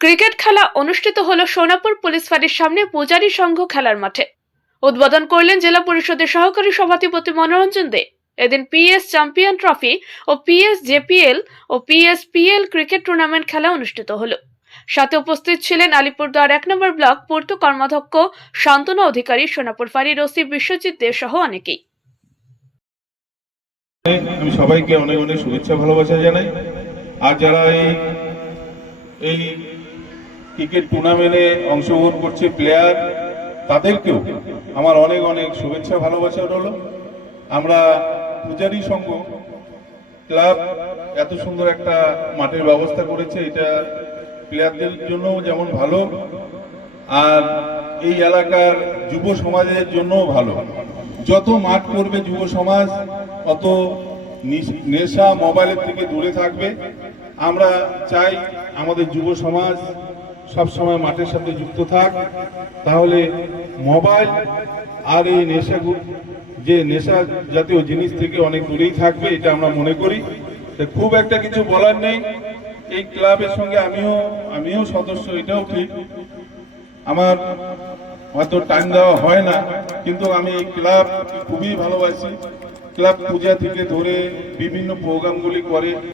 Cricket খেলা অনুষ্ঠিত হলো সোনাপুর পুলিশ ফাঁড়ির সামনে পূজারী সংঘ খেলার মাঠে। উদ্বোধন করলেন জেলা পরিষদের সহকারী সভাধিপতি মনোরঞ্জন দে। এদিন পিএস চ্যাম্পিয়ন ট্রফি ও পিএস জেপিএল ও পিএসপিএল ক্রিকেট টুর্নামেন্ট খেলা অনুষ্ঠিত হলো। সাথে উপস্থিত ছিলেন আলিপুরদুয়ার 1 নম্বর ব্লক পূর্ত কর্মাধ্যক্ষ শান্তনু অধিকারী, সোনাপুর ফাঁড়ির ওসি বিশ্বজিৎ দে সহ অনেকেই। আমি সবাইকে অনেক অনেক শুভেচ্ছা ভালোবাসা জানাই। আর যারা এই ক্রিকেট টুর্নামেন্টে অংশগ্রহণ করছে প্লেয়ার, তাদেরকেও আমার অনেক অনেক শুভেচ্ছা ভালোবাসা রইল। আমরা পূজারী সংঘ ক্লাব এত সুন্দর একটা মাঠের ব্যবস্থা করেছে, এটা প্লেয়ারদের জন্য যেমন ভালো, আর এই এলাকার যুব সমাজের জন্যও ভালো। যত মাঠ করবে যুব সমাজ, অত নেশা মোবাইলের থেকে দূরে থাকবে। আমরা চাই আমাদের যুব সমাজ সবসময় মাঠের সাথে যুক্ত থাক, তাহলে মোবাইল আর এই নেশা জাতীয় জিনিস থেকে অনেক দূরেই থাকবে, এটা আমরা মনে করি। খুব একটা কিছু বলার নেই। এই ক্লাবের সঙ্গে আমিও সদস্য, এটাও ঠিক। আমার হয়তো টাইম দেওয়া হয় না, কিন্তু আমি এই ক্লাব খুবই ভালোবাসি। ক্লাব পূজা থেকে ধরে বিভিন্ন প্রোগ্রামগুলি করে।